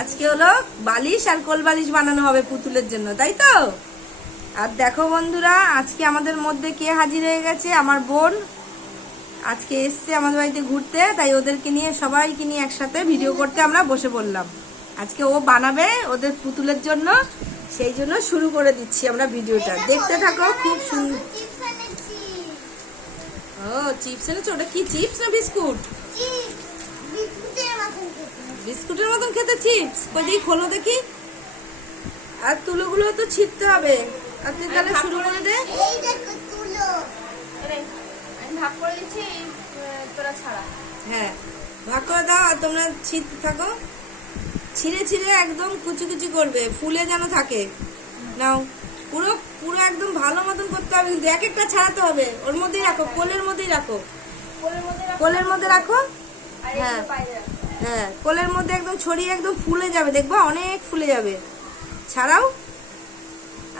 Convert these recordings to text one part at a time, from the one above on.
আজকে হলো বালিশ আর কোল বালিশ বানানো হবে পুতুলের জন্য তাই তো? আর দেখো বন্ধুরা আজকে আমাদের মধ্যে কে হাজির হয়ে গেছে? আমার বোন আজকে এসছে আমাদের বাড়িতে ঘুরতে তাই ওদেরকে নিয়ে সবাইকে নিয়ে একসাথে ভিডিও করতে আমরা বসে পড়লাম। আজকে ও বানাবে ওদের পুতুলের জন্য সেই জন্য শুরু করে দিচ্ছি আমরা ভিডিওটা। দেখতে থাকো খুব সুন্দর ও চিপস এনেছো? ওটা কি চিপস না বিস্কুট? বিস্কুটের মতন খেতে চিপস। কই দেখি খোলো দেখি। আর তুলোগুলো তো ছিটতে হবে। আর তুই তাহলে শুরু করে দে। এই দেখো তুলো। এরে, আমি ভাগ করে দিচ্ছি তোরা ছাড়া। হ্যাঁ ভাগ করে দাও আর তোমরা ছিটতে থাকো। ছিঁড়ে ছিঁড়ে একদম কুচি কুচি করবে ফুলে যেন থাকে। নাও পুরো পুরো একদম ভালো মতন করতে হবে কিন্তু এক একটা ছাড়াতে হবে। ওর মধ্যেই রাখো কোলের মধ্যেই রাখো। কোলের মধ্যে রাখো। কোলের মধ্যে রাখো। আর হ্যাঁ। হ্যাঁ কোলের মধ্যে একদম ছড়িয়ে একদম ফুলে যাবে দেখব অনেক ফুলে যাবে। ছাড়াও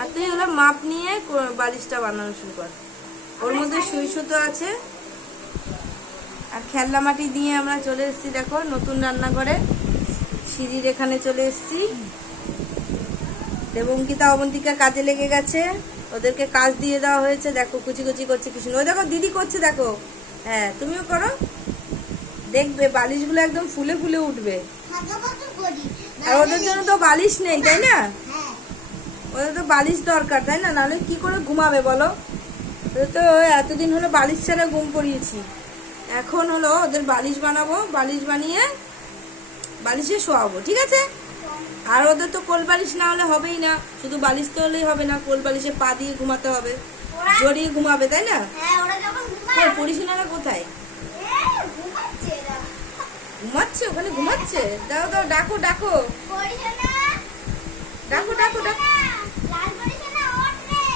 আর তুই হলো মাপ নিয়ে বালিশটা বানানো শুরু কর। ওর মধ্যে সুই সুতো আছে। আর খেলনা মাটি দিয়ে আমরা চলে এসেছি দেখো নতুন রান্নাঘরে। সিঁড়ির এখানে চলে এসেছি। দেবঙ্কিতা অবন্তিকা কাজে লেগে গেছে। ওদেরকে কাজ দিয়ে দেওয়া হয়েছে। দেখো কুচি কুচি করছে কৃষ্ণ। ওই দেখো দিদি করছে দেখো। হ্যাঁ তুমিও করো। দেখবে বালিশগুলো একদম ফুলে ফুলে উঠবে। আর ওদের জন্য তো বালিশ নেই তাই না? হ্যাঁ। ওদের তো বালিশ দরকার তাই না? নাহলে কি করে ঘুমাবে বলো? ওদের তো এতদিন হলো বালিশ ছাড়া ঘুম পড়িয়েছি। এখন হলো ওদের বালিশ বানাবো বালিশ বানিয়ে বালিশে শোয়াবো ঠিক আছে? আর ওদের তো কোল বালিশ না হলে হবেই না। শুধু বালিশ তো হলেই হবে না কোল বালিশে পা দিয়ে ঘুমাতে হবে। জড়িয়ে ঘুমাবে তাই না? হ্যাঁ পরিসীমারা কোথায় ঘুমাচ্ছে এরা ঘুমাচ্ছে ওখানে ঘুমাচ্ছে? দাও দাও ডাকো ডাকো করিস না ডাকো ডাকো ডাকো লাল করিস না ওঠ রে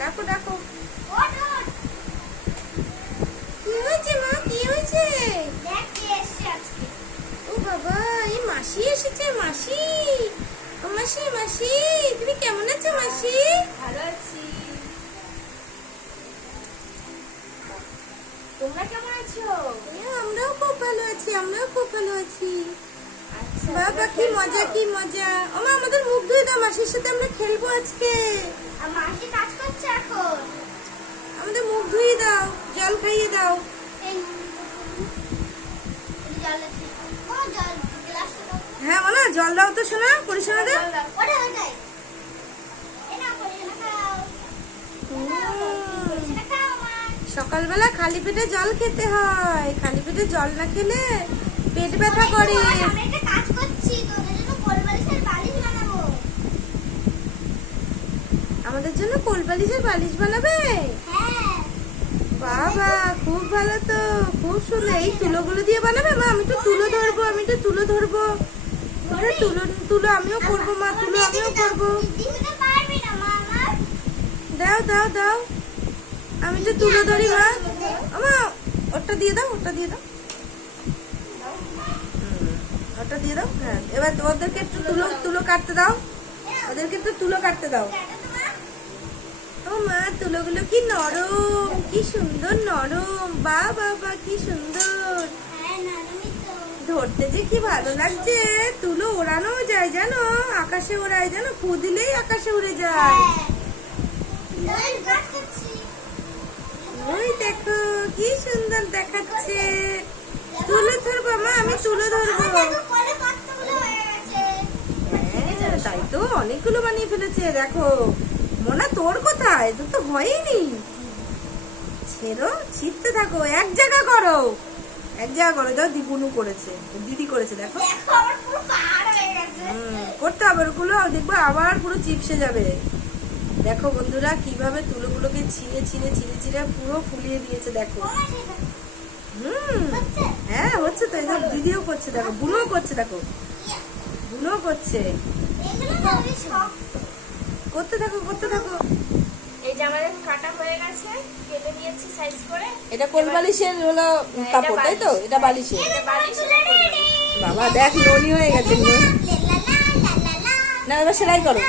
ডাকো ডাকো ওঠ ওঠ কি হয়েছে মা কি হয়েছে দেখ কে এসছে আজকে ও বাবা এই মাসি এসেছে মাসি ও মাসি মাসি তুমি কেমন আছো মাসি ভালো আছি তোমরা কেমন আছো এ, আমরাও খুব ভালো আছি আমরাও খুব ভালো আছি। আচ্ছা বাবা কি মজা কি মজা। ও মা আমাদের মুখ ধুয়ে দাও মাসির সাথে আমরা খেলব আজকে। মাসি কাজ করছে এখন। আমাদের মুখ ধুয়ে দাও জল খাইয়ে দাও। দাও। হ্যাঁ বলো জল দাও তো শোনা পরিষ্কার দে ওটা ওটাই এ না করিস না খাও করিস না খাও মা সকালবেলা খালি পেটে জল খেতে হয়। খালি পেটে জল না খেলে পেট ব্যথা করে। আমি একটা কাজ করছি তোদের জন্য কোলবালিশের বালিশ আমাদের জন্য কোল বালিশের বালিশ বানাবে? হ্যাঁ। বাবা খুব ভালো তো খুব সুন্দর। এই তুলোগুলো দিয়ে বানাবে? মা আমি তো তুলো ধরবো আমি তো তুলো ধরবো। তুলো তুলো আমিও করব মা তুলো আমিও করব। দাও দাও দাও। আমি তো তুলো ধরি, মা। আমা ওটা দিয়ে দাও ওটা দিয়ে দাও। ওটা দিয়ে দাও হ্যাঁ। এবার ওদেরকে একটু তুলো তুলো কাটতে দাও। ওদেরকে একটু তুলো কাটতে দাও। ও মা, তুলোগুলো কি নরম, কি সুন্দর নরম। বা বাবা কি সুন্দর। ধরতে যে কি ভালো লাগছে। তুলো ওড়ানো যায় জানো? আকাশে ওড়ায় জানো? ফু দিলেই আকাশে উড়ে যায়। হ্যাঁ। ওই দেখো কি সুন্দর দেখাচ্ছে। তুলো ধরবো মা আমি তুলো ধরবো। হয়ে তাই তো অনেকগুলো বানিয়ে ফেলেছে দেখো। মোনা তোর কোথায়? তোর তো হয়নি ছেড়ো ছিটতে থাকো এক জায়গা করো। এক জায়গা করো যাও দিগুনু করেছে দিদি করেছে দেখো। করতে হবে ওগুলো দেখব আবার পুরো চিপসে যাবে। দেখো বন্ধুরা কীভাবে তুলোগুলোকে ছিঁড়ে ছিঁড়ে ছিঁড়ে ছিঁড়ে পুরো ফুলিয়ে দিয়েছে দেখো হুম হ্যাঁ হচ্ছে তো এদের দিদিও করছে দেখো বুনও করছে দেখো ইয়া, বুনও করছে করতে থাকো করতে থাকো এই যে আমাদের কাটা হয়ে গেছে কেটে নিয়েছি সাইজ করে এটা কোল বালিশের হলো হ্যাঁ, কাপড় তাই তো এটা বালিশ। বাবা দেখ ননি হয়ে গেছে। না এবার সেলাই করো।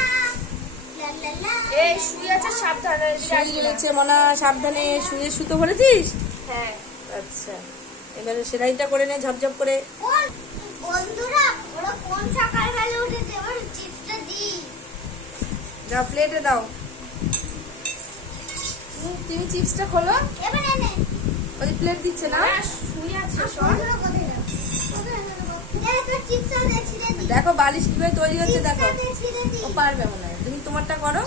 এই শুয়ে আছে সাবধানে। শুয়েছে মনা সাবধানে শুয়ে সুতো ভরেছিস হ্যাঁ। আচ্ছা এবারে সেলাইটা করে নে ঝপঝপ করে। কোন বন্ধুরা ওরা কোন সকালবেলা উঠেছে? ওর চিপসটা দিই। দাও প্লেটে দাও। তুমি চিপসটা খোলো। এবার এনে ওই প্লেট দিচ্ছে না? শুয়ে আছে সর দিই। দেখো বালিশ কীভাবে তৈরি হচ্ছে দেখো। ও পারবে মনে হয়। তুমি তোমারটা করো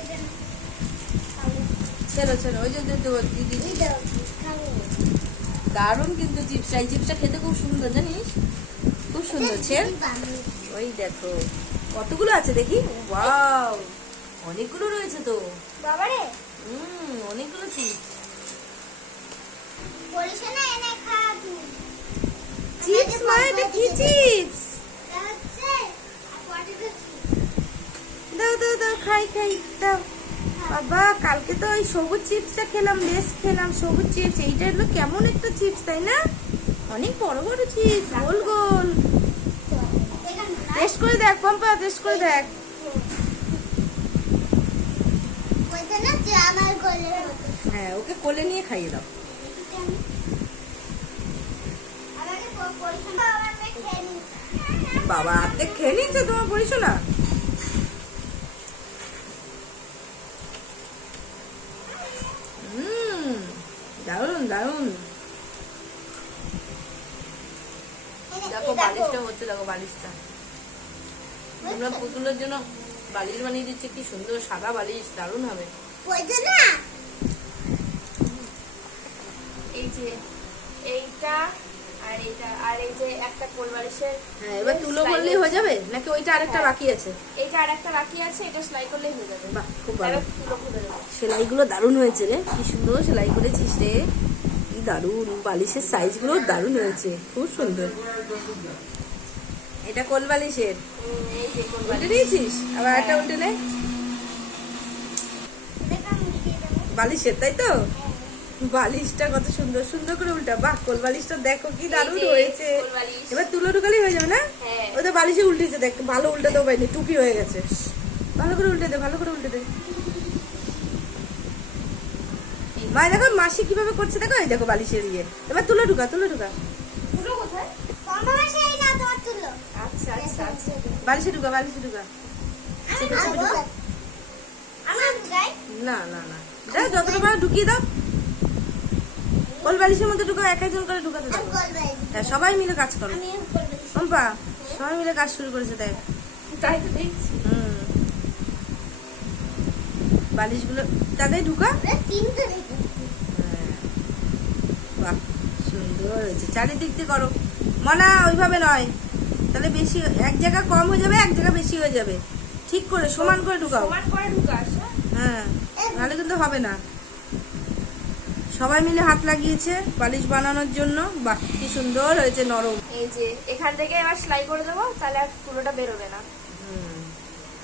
এটা না। ছেড়ো ছেড়ো ওই যে দিদি দারুণ কিন্তু চিপসটা এই চিপসটা খেতে খুব সুন্দর জানিস? খুব সুন্দর ছেড়। ওই দেখো কতগুলো আছে দেখি? ওয়াও অনেকগুলো রয়েছে তো। বাবারে। হুম অনেকগুলো চিপস চিপস মা এটা কি চিপস দাও দাও দাও খাই খাই দাও। বাবা কালকে তো ওই সবুজ চিপসটা খেলাম বেশ খেলাম। সবুজ চিপস এইটা হলো কেমন একটা চিপস তাই না? অনেক বড় বড় চিপস গোল গোল। টেস্ট করে দেখ পম্পা টেস্ট করে দেখ। হ্যাঁ ওকে কোলে নিয়ে খাইয়ে দাও। বাবা হাতে খেয়ে নিচ্ছে তোমার পড়িস না হুম দারুণ দারুণ দেখো বালিশটা হচ্ছে দেখো বালিশটা আমরা পুতুলের জন্য বালিশ বানিয়ে দিচ্ছে কি সুন্দর সাদা বালিশ দারুণ হবে এই যে এইটা আর এইটা আর এই যে একটা কোলবালিশের হ্যাঁ এবার তুলো করলেই হয়ে যাবে? নাকি ওইটা আরেকটা হ্যাঁ। বাকি আছে? এইটা আর একটা বাকি আছে এটা সেলাই করলেই হয়ে যাবে। বাহ খুব ভালো। সেলাইগুলো দারুণ হয়েছে রে। কি সুন্দর সেলাই করেছিস রে। কি দারুণ বালিশের সাইজগুলো দারুণ হয়েছে। খুব সুন্দর। এটা কোল বালিশের? উল্টে দিয়েছিস? আবার একটা উল্টে নে। এটা বালিশের তাই তো? বালিশটা কত সুন্দর সুন্দর করে উল্টা বাহ কোল বালিশটা দেখো কি দারুণ হয়েছে। এবার তুলো ঢুকালেই হয়ে যাবে না? হ্যাঁ। ওই তো বালিশে উল্টেছে দেখ ভালো উল্টে দেবো পাইনি টুপি হয়ে গেছে। ভালো করে উল্টে দে ভালো করে উল্টে দে। মা দেখো মাসি কীভাবে করছে দেখো এই দেখো বালিশের ইয়ে। এবার তুলো ঢুকা তুলো ঢুকা তুলো কোথায়? কমা সেই না তোমার তুলো। আচ্ছা আচ্ছা আচ্ছা। বালিশে ঢুকা বালিশে ঢুকা। না না না। দাও যতটা পারো ঢুকিয়ে দাও। কোল বালিশের মধ্যে ঢুকাও এক একজন করে ঢুকাতে দাও হ্যাঁ, সবাই মিলে কাজ করো। পম্পা সবাই মিলে কাজ শুরু করেছে দেখ। তাই তো দেখছি। হুম। বালিশগুলো তাদের ঢুকা? তিনটে হ্যাঁ। বাহ সুন্দর হয়েছে। চারিদিক দিয়ে করো। মনা ওইভাবে নয়। তাহলে বেশি এক জায়গা কম হয়ে যাবে এক জায়গা বেশি হয়ে যাবে। ঠিক করে সমান করে ঢুকাও। সমান হ্যাঁ? হ্যাঁ নাহলে কিন্তু হবে না। সবাই মিলে হাত লাগিয়েছে বালিশ বানানোর জন্য। বাহ কি সুন্দর হয়েছে নরম। এই যে এখান থেকে এবার সেলাই করে দেবো তাহলে আর তুলোটা বেরোবে না। হুম।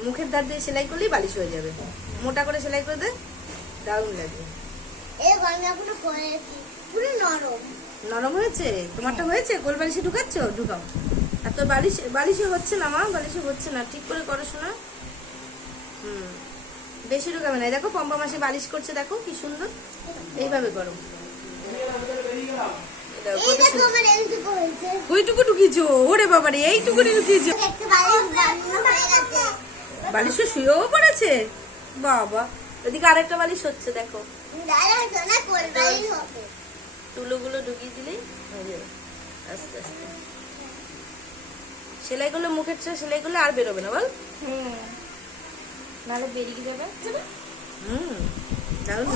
মুখের ধার দিয়ে সেলাই করলেই বালিশ হয়ে যাবে। মোটা করে সেলাই করে দে দারুণ লাগবে পুরো নরম। নরম হয়েছে? তোমারটা হয়েছে? গোল বালিশে ঢুকাচ্ছ? ঢুকাও। আর তোর বালিশ বালিশে হচ্ছে না মা বালিশে হচ্ছে না। ঠিক করে করো শোনা হুম। বেশি ঢুকাবে না। দেখো পম্পা মাসে বালিশ করছে দেখো কি সুন্দর। এইভাবে করো। ওইটুকু ঢুকিয়েছো? ওরে বাবারে এইটুকু ঢুকিয়েছো? হয়ে শুয়েও পড়েছে? বাবা ওদিকে আরেকটা বালিশ হচ্ছে দেখো। তুলোগুলো ঢুকিয়ে দিলেই হয়ে আস্তে আস্তে। সেলাই করলে মুখের চেয়ে সেলাই করলে আর বেরোবে না বল? হুম নাহলে বেরিয়ে যাবে। হুম দারুণ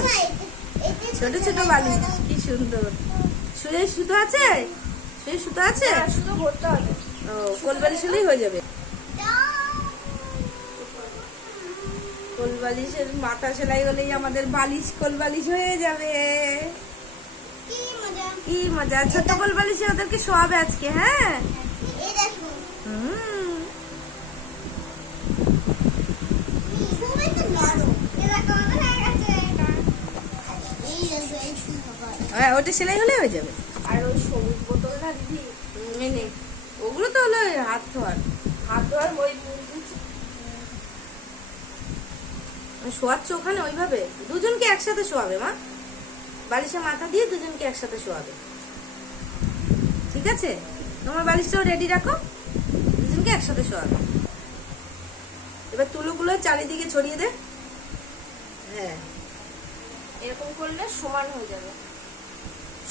ছোট ছোট দাও। কি সুন্দর। শুয়ে সুতো আছে? শুয়ে সুতো আছে? হ্যাঁ, শুধু ভরতে হবে। ও কোল বালিশ হলেই হয়ে যাবে। দাও। কোল বালিশের মাথা সেলাই হলেই আমাদের বালিশ কোল বালিশ হয়ে যাবে। কি মজা। ছোট কোল বালিশে ওদেরকে শোয়াবে আজকে হ্যাঁ? হুম খুবই তো নরম এই দেখো আমার হয়ে ওটা সেলাই হলে হয়ে যাবে। আর ওই সবুজ বোতল না দিদি হুম, এই নে। ওগুলো তো হলো হাত ধোয়ার। হাত ধোয়ার ওই দিচ্ছি। শোয়াচ্ছ ওখানে ওইভাবে? দুজনকে একসাথে শোয়াবে মা। বালিশে মাথা দিয়ে দুজনকে একসাথে শোয়াবে। ঠিক আছে? তোমার বালিশটাও রেডি রাখো। দুজনকে একসাথে শোয়াবে। এবার তুলোগুলো চারিদিকে ছড়িয়ে দে। হ্যাঁ। এরকম করলে সমান হয়ে যাবে।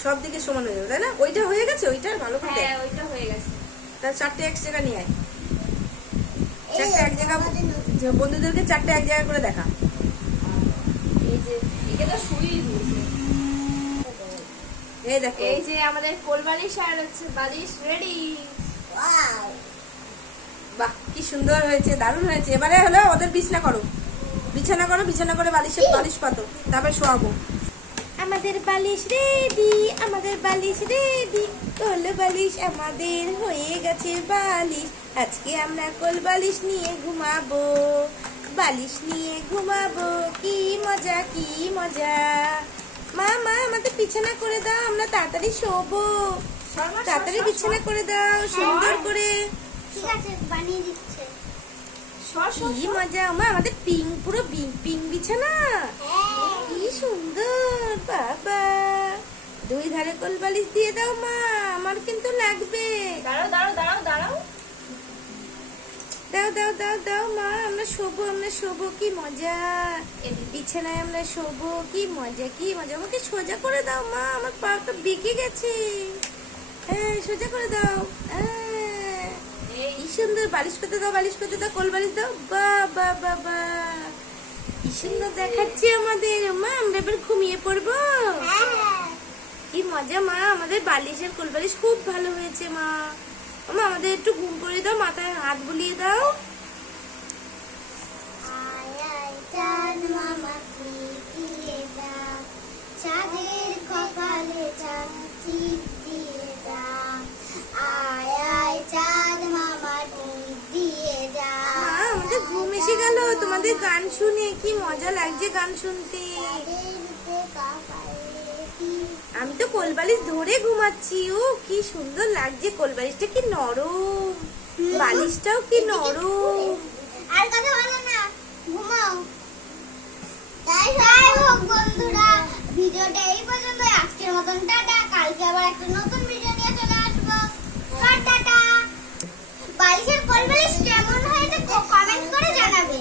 সব দিকে সমান হয়ে যাবে তাই না? ওইটা হয়ে গেছে ওইটা ভালো করে দেখ। হ্যাঁ ওইটা হয়ে গেছে। তার চারটে এক জায়গা নিয়ে আয়। চারটে এক জায়গা বন্ধুদেরকে চারটে এক জায়গা করে দেখা। এই যে একে তো শুই দিয়েছে এই দেখো। এই যে আমাদের কোল বালিশ আর হচ্ছে বালিশ রেডি Wow! বাহ কি সুন্দর হয়েছে দারুণ হয়েছে। এবারে হলো ওদের বিছনা করো। বিছানা করো বিছানা করে বালিশে বালিশ পাতো তারপর শোয়াবো। আমাদের বালিশ রেডি আমাদের বালিশ রেডি কোল বালিশ আমাদের হয়ে গেছে বালিশ। আজকে আমরা কোল বালিশ নিয়ে ঘুমাবো। বালিশ নিয়ে ঘুমাবো কি মজা কি মজা। মা মা আমাদের বিছানা করে দাও আমরা তাড়াতাড়ি শোবো। তাড়াতাড়ি বিছানা করে দাও সুন্দর করে। ঠিক আছে বানিয়ে দিচ্ছে। সর সর কি মজা মা আমাদের পিঙ্ক পুরো পিঙ্ক বিছানা। হ্যাঁ। কি সুন্দর বাবা। দুই ধারে কোল বালিশ দিয়ে দাও মা আমার কিন্তু লাগবে। দাঁড়াও দাঁড়াও দাঁড়াও দাঁড়াও। দাও দাও দাও দাও মা আমরা শোবো আমরা শোবো কি মজা। বিছানায় আমরা শোবো কি মজা কি মজা। আমাকে সোজা করে দাও মা আমার পাটা বেঁকে গেছে। হ্যাঁ সোজা করে দাও। হ্যাঁ। সুন্দর বালিশ পেতে দাও বালিশ পেতে দাও কোল বালিশ দাও। বা বা বা বা। কি সুন্দর দেখাচ্ছে আমাদের। মা আমরা এবার ঘুমিয়ে পড়ব। হ্যাঁ। কি মজা মা। আমাদের বালিশের কোল বালিশ খুব ভালো হয়েছে মা। মা আমাদের একটু ঘুম করে দাও মাথায় হাত বুলিয়ে দাও। চাঁদের কপালে চাঁদ গেল, তোমাদের গান শুনে কি মজা লাগছে গান শুনতে? আমি তো কোলবালিশ ধরে ঘুমাচ্ছি, ও কি সুন্দর লাগছে কোলবালিশটা কি নরম, বালিশটাও কি নরম। আর কথা বলো না, ঘুমাও। তাই যাই হোক বন্ধুরা, ভিডিওটা এই পর্যন্ত আজকের মতন টাটা, কালকে আবার একটা নতুন বালিশের কলবেলিশ কেমন হয়েছে কমেন্ট করে জানাবে।